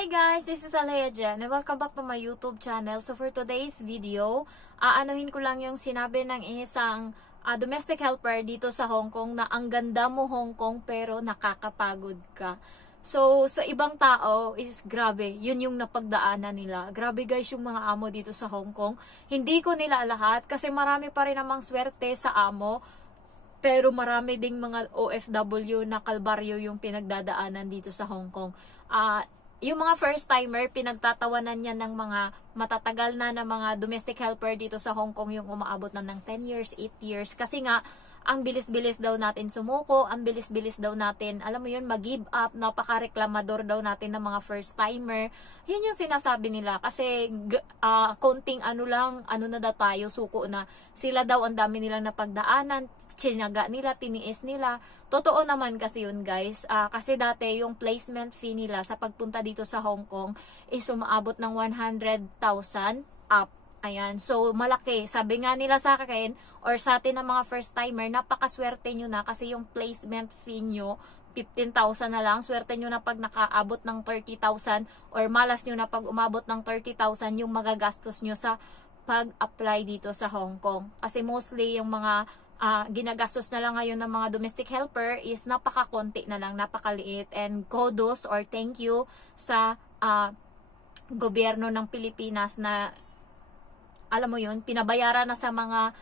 Hi guys, this is Alea Jen and welcome back to my YouTube channel. So for today's video, aanuhin ko lang yung sinabi ng isang domestic helper dito sa Hong Kong na ang ganda mo Hong Kong pero nakakapagod ka. So sa ibang tao is grabe, yun yung napagdaanan nila. Grabe guys yung mga amo dito sa Hong Kong. Hindi ko nila lahat kasi marami pa rin namang swerte sa amo. Pero marami ding mga OFW na kalbaryo yung pinagdadaanan dito sa Hong Kong. Yung mga first timer, pinagtatawanan niya ng mga matatagal na mga domestic helper dito sa Hong Kong yung umaabot na ng 10 years, 8 years. Kasi nga, ang bilis-bilis daw natin sumuko, ang bilis-bilis daw natin, alam mo yun, mag-give up, napaka-reklamador daw natin ng mga first timer. Yun yung sinasabi nila kasi konting ano na daw tayo, suko na. Sila daw ang dami nilang napagdaanan, tsinaga nila, tiniis nila. Totoo naman kasi yun guys, kasi dati yung placement fee nila sa pagpunta dito sa Hong Kong is umaabot ng 100,000 up. Ayan, so malaki. Sabi nga nila sa akin, or sa atin ng mga first timer, napakaswerte nyo na kasi yung placement fee nyo, 15,000 na lang. Swerte nyo na pag nakaabot ng 30,000 or malas nyo na pag umabot ng 30,000 yung magagastos nyo sa pag-apply dito sa Hong Kong. Kasi mostly yung mga ginagastos na lang ngayon ng mga domestic helper is napakakonti na lang, napakaliit. And kudos or thank you sa gobyerno ng Pilipinas na alam mo yun, pinabayaran na sa mga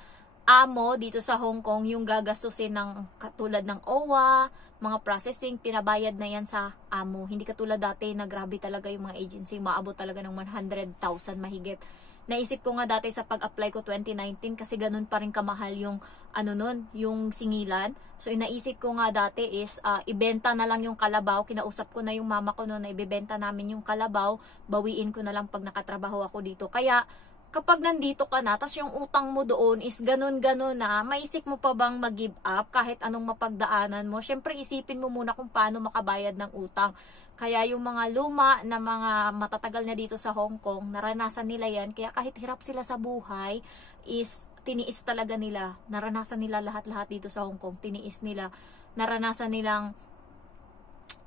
amo dito sa Hong Kong yung gagastusin ng katulad ng OWA, mga processing, pinabayad na yan sa amo. Hindi katulad dati na grabe talaga yung mga agency, maabot talaga ng 100,000 mahigit. Naisip ko nga dati sa pag-apply ko 2019 kasi ganun pa rin kamahal yung yung singilan. So inaisip ko nga dati is ibenta na lang yung kalabaw. Kinausap ko na yung mama ko noon na ibebenta namin yung kalabaw, bawiin ko na lang pag nakatrabaho ako dito. Kaya kapag nandito ka na, tas yung utang mo doon is ganun-ganun na, maisip mo pa bang mag-give up kahit anong mapagdaanan mo? Syempre isipin mo muna kung paano makabayad ng utang. Kaya yung mga luma na mga matatagal na dito sa Hong Kong, naranasan nila yan. Kaya kahit hirap sila sa buhay, is tiniis talaga nila. Naranasan nila lahat-lahat dito sa Hong Kong. Tiniis nila. Naranasan nilang,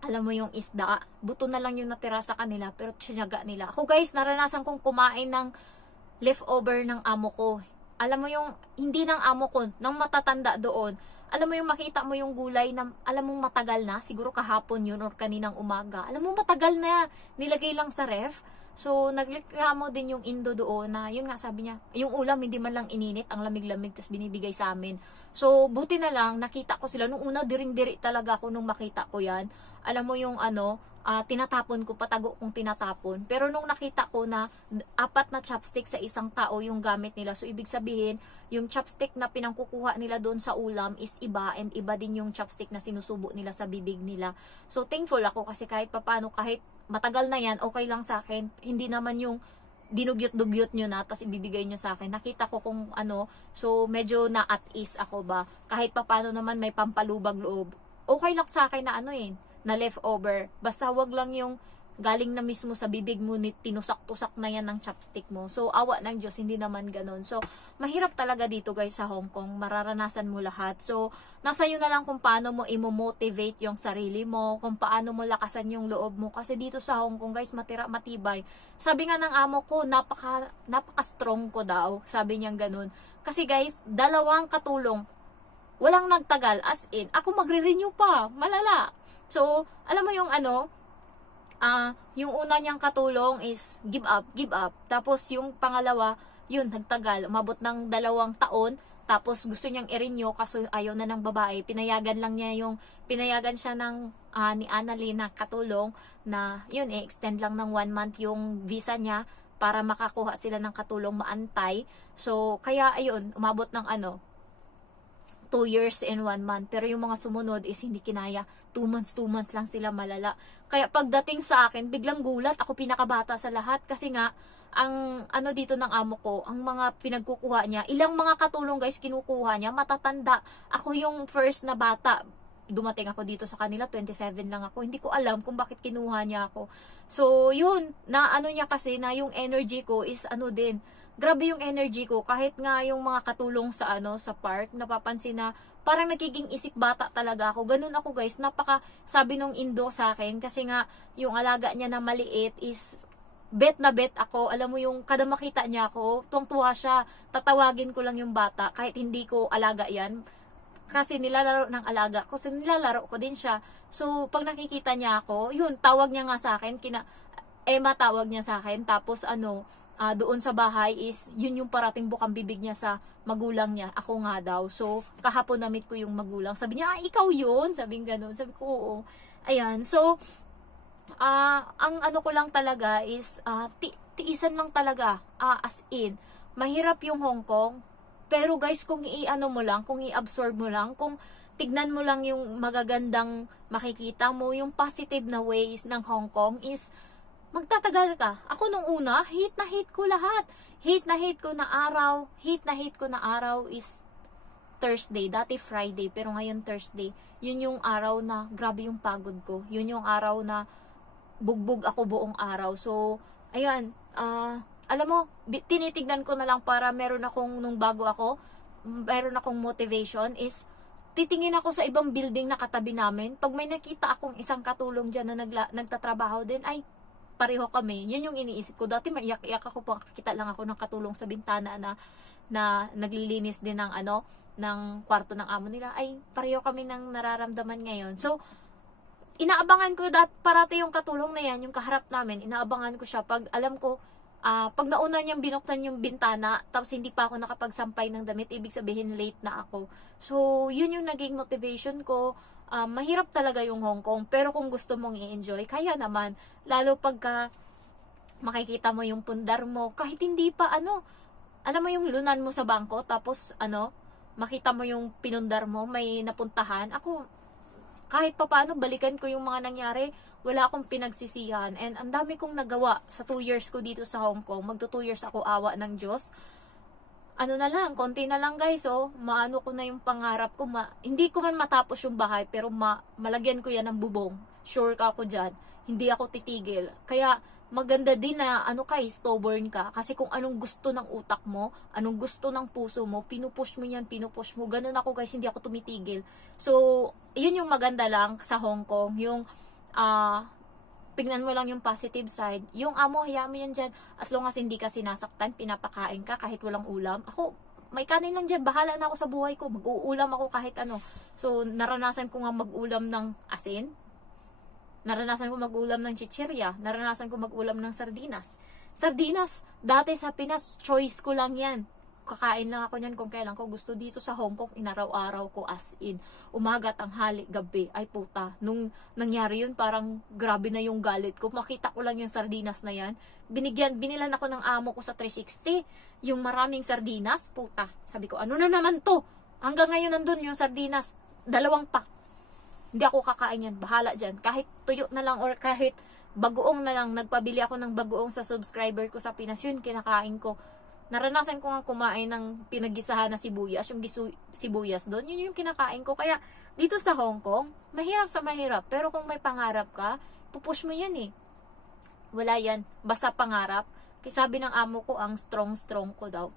alam mo yung isda, buto na lang yung natira sa kanila, pero tsinaga nila. Ako guys, naranasan kong kumain ng leftover ng amo ko. Alam mo yung, hindi ng amo ko, ng matatanda doon. Alam mo yung makita mo yung gulay na, alam mo matagal na, siguro kahapon yun or kaninang umaga. Alam mo matagal na, nilagay lang sa ref. So, nagreklamo din yung Indo doon na, yun nga sabi niya, yung ulam hindi man lang ininit, ang lamig-lamig, tapos binibigay sa amin. So, buti na lang, nakita ko sila. Nung una, diring-diri talaga ako nung makita ko yan. Alam mo yung tinatapon ko, patago kong tinatapon. Pero nung nakita ko na 4 na chopstick sa isang tao yung gamit nila, so ibig sabihin, yung chopstick na pinangkukuha nila doon sa ulam is iba, and iba din yung chopstick na sinusubo nila sa bibig nila. So thankful ako kasi kahit papano, kahit matagal na yan, okay lang sa akin. Hindi naman yung dinugyot-dugyot nyo na, tapos ibibigay nyo sa akin. Nakita ko kung so medyo na at ease ako ba. Kahit papano naman may pampalubag loob. Okay lang sa akin na na leftover. Basta wag lang yung galing na mismo sa bibig mo, tinusak-tusak na yan ng chopstick mo. So, awa ng Diyos, hindi naman ganun. So, mahirap talaga dito guys sa Hong Kong. Mararanasan mo lahat. So, nasa iyo na lang kung paano mo imo-motivate yung sarili mo, kung paano mo lakasan yung loob mo. Kasi dito sa Hong Kong guys, matibay. Sabi nga ng amo ko, napaka-strong ko daw. Sabi niya ganun. Kasi guys, 2 katulong. Walang nagtagal, as in, ako magre-renew pa, malala. So, alam mo yung yung una niyang katulong is give up. Tapos yung pangalawa, yun, nagtagal, umabot ng 2 taon, tapos gusto niyang i-renew kasi ayaw na ng babae. Pinayagan siya ng ni Annalyn na katulong na, yun, extend lang ng 1 month yung visa niya para makakuha sila ng katulong maantay. So, kaya ayun, umabot ng 2 years and 1 month. Pero yung mga sumunod is hindi kinaya. 2 months lang sila, malala. Kaya pagdating sa akin, biglang gulat. Ako pinakabata sa lahat. Kasi nga, ang dito ng amo ko, ang mga pinagkukuha niya, ilang mga katulong guys kinukuha niya, matatanda. Ako yung first na bata. Dumating ako dito sa kanila, 27 lang ako. Hindi ko alam kung bakit kinuha niya ako. So, yun, na niya kasi, na yung energy ko is din, grabe yung energy ko. Kahit nga yung mga katulong sa sa park, napapansin na parang nagiging isip bata talaga ako. Ganun ako guys, sabi nung Indo sa akin, kasi nga yung alaga niya na maliit is bet na bet ako. Alam mo yung kada makita niya ako, tuwang-tuwa siya. Tatawagin ko lang yung bata kahit hindi ko alaga yan. Kasi nilalaro ng alaga ko. So nilalaro ko din siya. So pag nakikita niya ako, yun, tawag niya nga sa akin. Emma tawag niya sa akin. Tapos doon sa bahay is, yun yung parating bukang bibig niya sa magulang niya. Ako nga daw. So kahapon na-meet ko yung magulang. Sabi niya, ikaw yun? Sabi ganun. Sabi ko, oo. Ayan. So, ang ko lang talaga is tiisan lang talaga, as in mahirap yung Hong Kong, pero guys kung mo lang, kung i-absorb mo lang, kung tignan mo lang yung magagandang makikita mo, yung positive na ways ng Hong Kong is magtatagal ka. Ako nung una, hate na hate ko lahat. Hate na hate ko na araw is Thursday. Dati Friday, pero ngayon Thursday. Yun yung araw na grabe yung pagod ko. Yun yung araw na bugbog ako buong araw. So, ayan, alam mo, tinitignan ko na lang para meron akong motivation is, titingin ako sa ibang building na katabi namin. Pag may nakita akong isang katulong dyan na nagtatrabaho din, ay, pareho kami. Yun yung iniisip ko. Dati maiyak-iyak ako, pakakita lang ako ng katulong sa bintana na naglilinis din ng kwarto ng amo nila. Ay, pareho kami ng nararamdaman ngayon. So, inaabangan ko parati yung katulong na yan, yung kaharap namin, inaabangan ko siya pag alam ko, pag nauna niyang binuksan yung bintana, tapos hindi pa ako nakapagsampay ng damit, ibig sabihin late na ako. So, yun yung naging motivation ko. Mahirap talaga yung Hong Kong, pero kung gusto mong i-enjoy, kaya naman. Lalo pagka makikita mo yung pundar mo, kahit hindi pa alam mo yung lunan mo sa bangko, tapos makita mo yung pinundar mo, may napuntahan. Ako, kahit pa paano, balikan ko yung mga nangyari, wala akong pinagsisihan. And ang dami kong nagawa sa 2 years ko dito sa Hong Kong. Magto 2 years ako, awa ng Diyos. Konti na lang guys, maano ko na yung pangarap ko. Hindi ko man matapos yung bahay, pero malagyan ko yan ng bubong. Sure ka ako dyan. Hindi ako titigil. Kaya, maganda din na stubborn ka. Kasi kung anong gusto ng utak mo, anong gusto ng puso mo, pinupush mo yan, pinupush mo. Ganun ako guys, hindi ako tumitigil. So, yun yung maganda lang sa Hong Kong. Yung, tignan mo lang yung positive side. Yung amo, hayaan mo yan dyan. As long as hindi ka sinasaktan, pinapakain ka kahit walang ulam. Ako, may kanin lang dyan. Bahala na ako sa buhay ko. Mag-uulam ako kahit So, naranasan ko nga mag-ulam ng asin. Naranasan ko mag-ulam ng chichirya. Naranasan ko mag-ulam ng sardinas. Sardinas, dati sa Pinas, choice ko lang yan. Kakain lang ako niyan kung kailan ko gusto. Dito sa Hong Kong, inaraw-araw ko as in. Umaga, tanghali, gabi. Ay puta, nung nangyari yun, parang grabe na yung galit ko. Makita ko lang yung sardinas na yan. Binilan ako ng amo ko sa 360. Yung maraming sardinas, puta. Sabi ko, ano na naman to? Hanggang ngayon nandun yung sardinas. 2 pack. Hindi ako kakain yan. Bahala dyan. Kahit tuyo na lang or kahit bagoong na lang. Nagpabili ako ng bagoong sa subscriber ko sa Pinas. Yun, kinakain ko. Naranasan ko nga kumain ng pinagisahan na sibuyas. Yung sibuyas doon. Yun yung kinakain ko. Kaya dito sa Hong Kong, mahirap sa mahirap. Pero kung may pangarap ka, pupush mo yan eh. Wala yan. Basta pangarap. Kasi sabi ng amo ko, ang strong ko daw.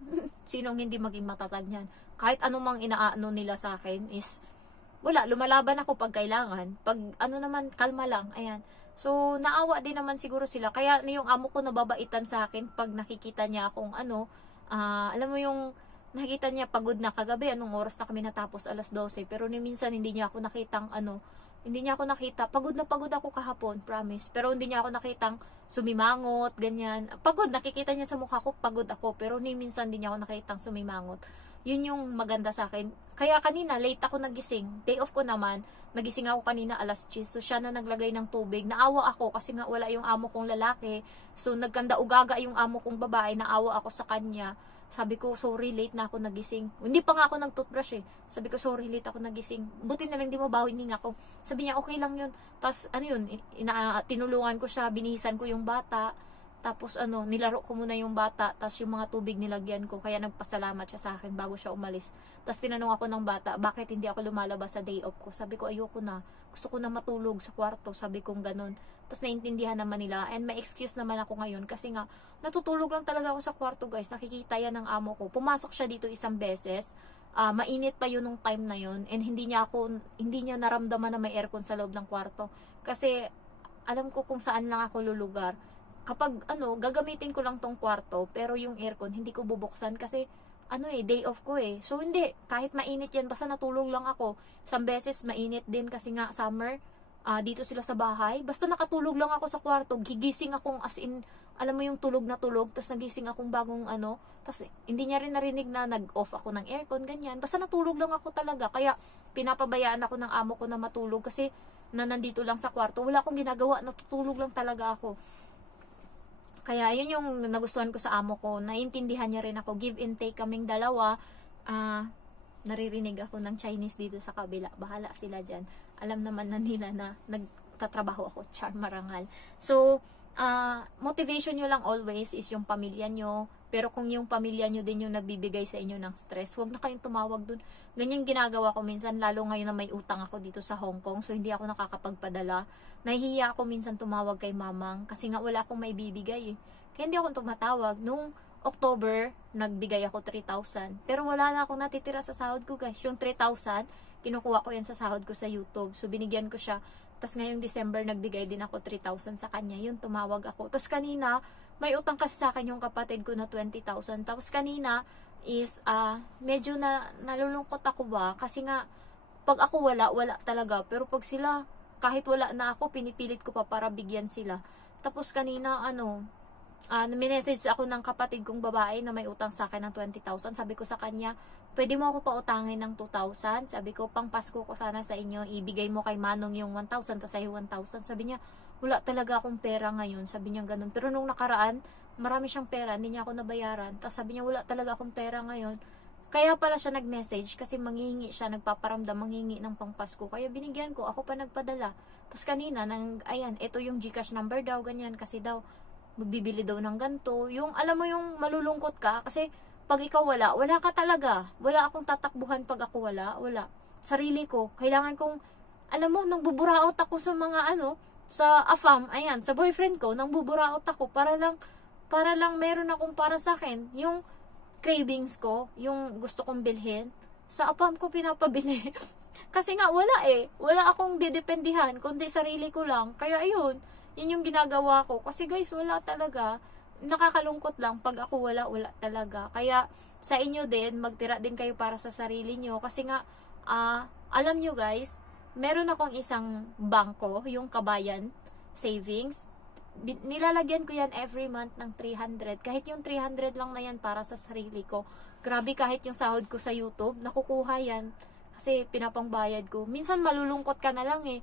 Sinong hindi maging matatag niyan? Kahit anumang inaano nila sa akin is wala, lumalaban ako pag kailangan. Pag naman, kalma lang. Ayan. So, naawa din naman siguro sila. Kaya yung amo ko nababaitan sa akin pag nakikita niya akong alam mo yung nakikita niya pagod na kagabi. Anong oras na kami natapos? 12:00. Pero minsan hindi niya ako nakitang hindi niya ako nakita. Pagod na pagod ako kahapon, promise. Pero hindi niya ako nakitang sumimangot, ganyan. Pagod, nakikita niya sa mukha ko, pagod ako. Pero minsan hindi niya ako nakitang sumimangot. Yun yung maganda sa akin. Kaya kanina, late ako nagising. Day off ko naman. Nagising ako kanina 10:00. So, siya na naglagay ng tubig. Naawa ako kasi nga wala yung amo kong lalaki. So, nagkanda ugaga yung amo kong babae. Naawa ako sa kanya. Sabi ko, sorry, late na ako nagising. Hindi pa nga ako nag-toothbrush eh. Sabi ko, sorry, late ako nagising. Buti na lang di mo bawinin ako. Sabi niya, okay lang yun. Tapos, tinulungan ko siya, binihisan ko yung bata. Tapos nilaro ko muna yung bata, tapos yung mga tubig nilagyan ko, kaya nagpasalamat siya sa akin bago siya umalis. Tapos tinanong ako ng bata, bakit hindi ako lumalabas sa day off ko? Sabi ko, ayoko na. gusto ko na matulog sa kwarto, sabi kong ganun. Tapos naintindihan naman nila, and may excuse naman ako ngayon kasi nga natutulog lang talaga ako sa kwarto guys, nakikita yan ng amo ko. Pumasok siya dito isang beses, mainit pa yun nung time na yun, and hindi niya naramdaman na may aircon sa loob ng kwarto. Kasi alam ko kung saan lang ako lulugar. Kapag gagamitin ko lang tong kwarto, pero yung aircon hindi ko bubuksan kasi day off ko eh. So hindi, kahit mainit yan, basta natulog lang ako. Isang beses mainit din kasi nga summer, dito sila sa bahay. Basta nakatulog lang ako sa kwarto, gigising akong as in, alam mo yung tulog na tulog, tapos nagising akong bagong tapos hindi niya rin narinig na nag-off ako ng aircon, ganyan. Basta natulog lang ako talaga. Kaya pinapabayaan ako ng amo ko na matulog kasi nandito lang sa kwarto. Wala akong ginagawa, natutulog lang talaga ako. Kaya yun yung nagustuhan ko sa amo ko. Naintindihan niya rin ako. Give and take kaming dalawa. Naririnig ako ng Chinese dito sa kabila. Bahala sila dyan. Alam naman na nila na nagtatrabaho ako. Char marangal. So, motivation nyo lang always is yung pamilya nyo. Pero kung yung pamilya nyo din yung nagbibigay sa inyo ng stress, huwag na kayong tumawag dun. Ganyan ginagawa ko minsan, lalo ngayon na may utang ako dito sa Hong Kong, so hindi ako nakakapagpadala. Nahihiya ako minsan tumawag kay mamang, kasi nga wala akong may bibigay eh. Kaya hindi ako tumatawag. Nung October, nagbigay ako 3,000. Pero wala na akong natitira sa sahod ko guys. Yung 3,000, kinukuha ko yan sa sahod ko sa YouTube. So binigyan ko siya. Tapos ngayong December, nagbigay din ako 3,000 sa kanya. Yun, tumawag ako. Tapos kanina, may utang kasi sa akin yung kapatid ko na 20,000. Tapos kanina is medyo nalulungkot ako ba kasi nga pag ako wala talaga, pero pag sila kahit wala na ako, pinipilit ko pa para bigyan sila. Tapos kanina minessage ako ng kapatid kong babae na may utang sa akin ng 20,000. Sabi ko sa kanya, pwede mo ako pautangin ng 2,000? Sabi ko, pang Pasko ko sana sa inyo, ibigay mo kay Manong yung 1,000, tapos sa'yo 1,000. Sabi niya, wala talaga akong pera ngayon. Sabi niya ganun. Pero nung nakaraan, marami siyang pera, hindi niya ako nabayaran. Tapos sabi niya, wala talaga akong pera ngayon. Kaya pala siya nag-message kasi manghingi siya, nagpaparamdam, manghingi ng pang Pasko. Kaya binigyan ko, ako pa nagpadala. Tapos kanina, ayan, ito yung GCash number daw, ganyan, kasi daw, magbibili daw ng ganito. Yung, alam mo yung malulungkot ka, kasi pag ikaw wala ka talaga. Wala akong tatakbuhan pag ako wala. Sarili ko, kailangan kong, alam mo, nang buburaot ako sa mga sa AFAM, ayan, sa boyfriend ko, nang buburaot ako para lang meron akong para sa akin. Yung cravings ko, yung gusto kong bilhin, sa AFAM ko pinapabili. Kasi nga, wala eh. Wala akong didependihan, kundi sarili ko lang. Kaya ayun, yun yung ginagawa ko. Kasi guys, wala talaga. Nakakalungkot lang pag ako wala talaga. Kaya sa inyo din, magtira din kayo para sa sarili nyo. Kasi nga, alam nyo guys, meron akong isang bangko, yung Kabayan Savings. Nilalagyan ko yan every month ng 300. Kahit yung 300 lang na yan para sa sarili ko. Grabe, kahit yung sahod ko sa YouTube, nakukuha yan. Kasi pinapangbayad ko. Minsan malulungkot ka na lang eh.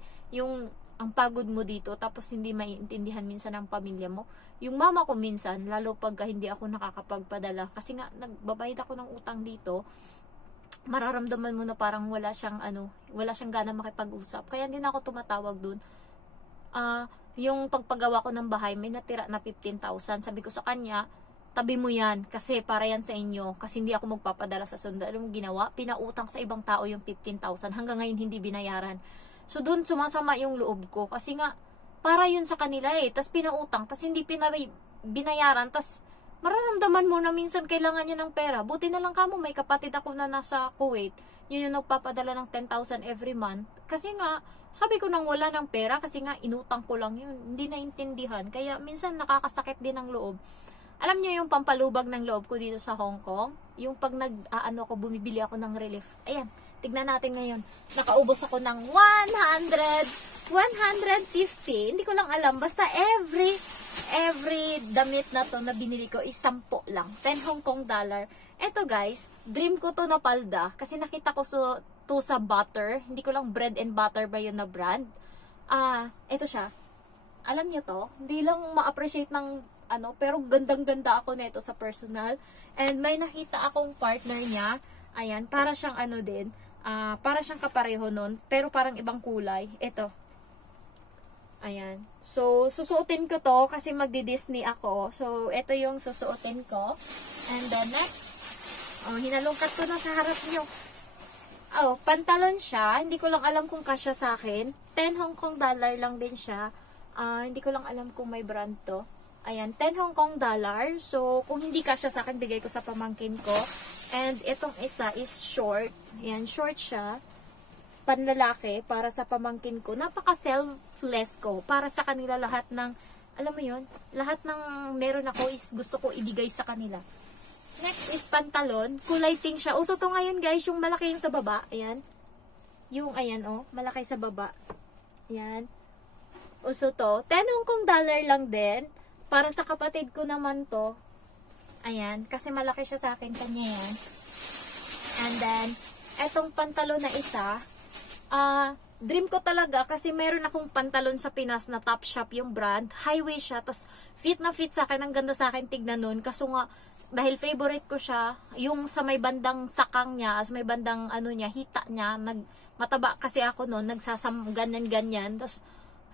Ang pagod mo dito, tapos hindi maiintindihan minsan ng pamilya mo. Yung mama ko minsan, lalo pag hindi ako nakakapagpadala, kasi nga nagbabayad ako ng utang dito, mararamdaman mo na parang wala siyang gana makipag-usap. Kaya hindi na ako tumatawag dun. Yung pagpagawa ko ng bahay, may natira na 15,000. Sabi ko sa kanya, tabi mo yan, kasi para yan sa inyo, kasi hindi ako magpapadala sa sundo. Alam mo ginawa? Pinautang sa ibang tao yung 15,000. Hanggang ngayon hindi binayaran. So, dun sumasama yung loob ko. Kasi nga, para yun sa kanila eh. Tas pinautang, tas hindi binayaran. Tas mararamdaman mo na minsan kailangan niya ng pera. Buti na lang kamo, may kapatid ako na nasa Kuwait. Yun yung nagpapadala ng 10,000 every month. Kasi nga, sabi ko nang wala ng pera, kasi nga inutang ko lang yun. Hindi naintindihan. Kaya minsan nakakasakit din ng loob. Alam niyo yung pampalubag ng loob ko dito sa Hong Kong? Yung pag bumibili ako ng relief. Ayan. Tignan natin ngayon. Nakaubos ako ng 150. Hindi ko lang alam. Basta every damit na to na binili ko is 10 lang. 10 Hong Kong dollar. Eto guys, dream ko to na palda. Kasi nakita ko to sa Butter. Hindi ko lang Bread and Butter ba yun na brand. Eto siya. Alam niyo to? Hindi lang ma-appreciate ng pero gandang-ganda ako nito sa personal. And may nakita akong partner niya. Ayan, para siyang din. Para siyang kapareho nun, pero parang ibang kulay. Ito. Ayan. So, susuotin ko to kasi magdi-Disney ako. So, ito yung susuotin ko. And then next, hinalungkat ko na sa harap nyo. Oh, pantalon siya. Hindi ko lang alam kung kasya sa akin. 10 Hong Kong dollar lang din siya. Hindi ko lang alam kung may brand to. Ayan, 10 Hong Kong dollar. So, kung hindi kasya sa akin, bigay ko sa pamangkin ko. And itong isa is short. Ayan, short siya. Panlalaki para sa pamangkin ko. Napaka-selfless ko. Para sa kanila lahat ng, alam mo yun, lahat ng meron ako is gusto ko ibigay sa kanila. Next is pantalon. Kulay pink siya. Uso to ngayon guys, yung malaki yung sa baba. Ayan. Yung ayan oh, malaki sa baba. Ayan. Uso to. 10 Hong Kong dollar lang din. Para sa kapatid ko naman to. Ayan. Kasi malaki siya sa akin. Kanya yan. And then, etong pantalon na isa. Dream ko talaga kasi meron akong pantalon sa Pinas na Topshop yung brand. Highway siya. Tas fit na fit sa akin. Ang ganda sa akin tignan nun. Kaso nga, dahil favorite ko siya, yung sa may bandang sakang niya, sa may bandang ano niya, hita niya, mataba kasi ako noon, ganyan-ganyan, tapos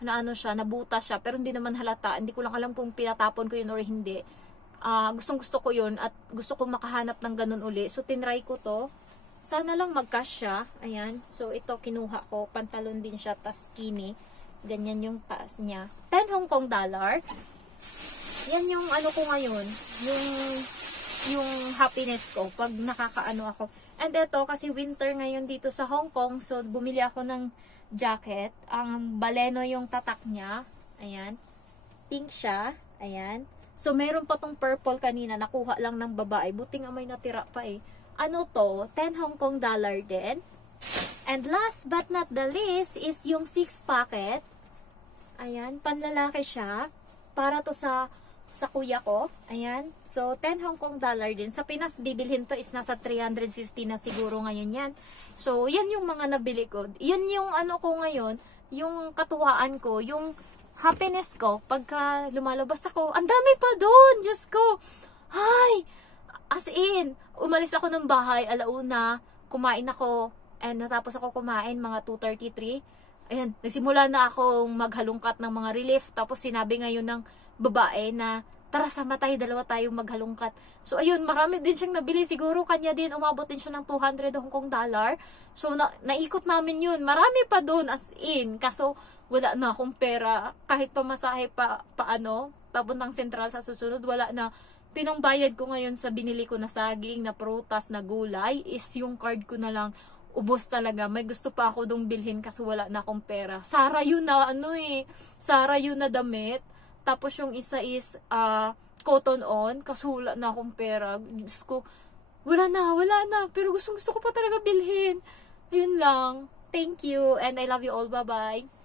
ano siya, nabuta siya, pero hindi naman halata, hindi ko lang alam kung pinatapon ko yun or hindi. Gustong-gusto ko yun at gusto ko makahanap ng ganun uli. So, tinry ko to. Sana lang mag-cash siya. Ayan. So, ito kinuha ko. Pantalon din siya, tas skinny. Ganyan yung taas niya. 10 Hong Kong dollar. Yan yung ano ko ngayon. Yung happiness ko pag nakakaano ako. And ito, kasi winter ngayon dito sa Hong Kong, so bumili ako ng jacket. Ang baleno yung tatak niya. Ayan. Pink siya. Ayan. So, meron pa tong purple kanina. Nakuha lang ng babae. Buti nga may natira pa eh. Ano to? 10 Hong Kong dollar din. And last but not the least is yung 6 packet. Ayan. Panlalaki siya. Para to sa kuya ko. Ayan. So, 10 Hong Kong dollar din. Sa Pinas, bibilhin to is nasa 350 na siguro ngayon yan. So, yan yung mga nabili ko. Yan yung ano ko ngayon, yung katuwaan ko, yung happiness ko pagka lumalabas ako. Ang dami pa doon! Diyos ko! Hi! As in, umalis ako ng bahay, alauna, kumain ako, and natapos ako kumain, mga 2:33. Ayan, nagsimula na akong maghalungkat ng mga relief. Tapos sinabi ngayon ng babae na, tara sama tayo, dalawa tayong maghalungkat. So ayun, marami din siyang nabili. Siguro kanya din, umabot din siya ng 200 Hong Kong dollar. So naikot namin yun. Marami pa doon as in. Kaso wala na akong pera. Kahit pamasahe papuntang sentral sa susunod, wala na. Pinangbayad ko ngayon sa binili ko na saging, na prutas, na gulay, is yung card ko na lang. Ubos talaga. May gusto pa ako dong bilhin kasi wala na akong pera. Sara yun na, Sara yun na damit. Tapos yung isa is cotton on. Kasi wala na akong pera. Diyos ko, wala na. Pero gusto ko pa talaga bilhin. Ayun lang. Thank you and I love you all. Bye-bye.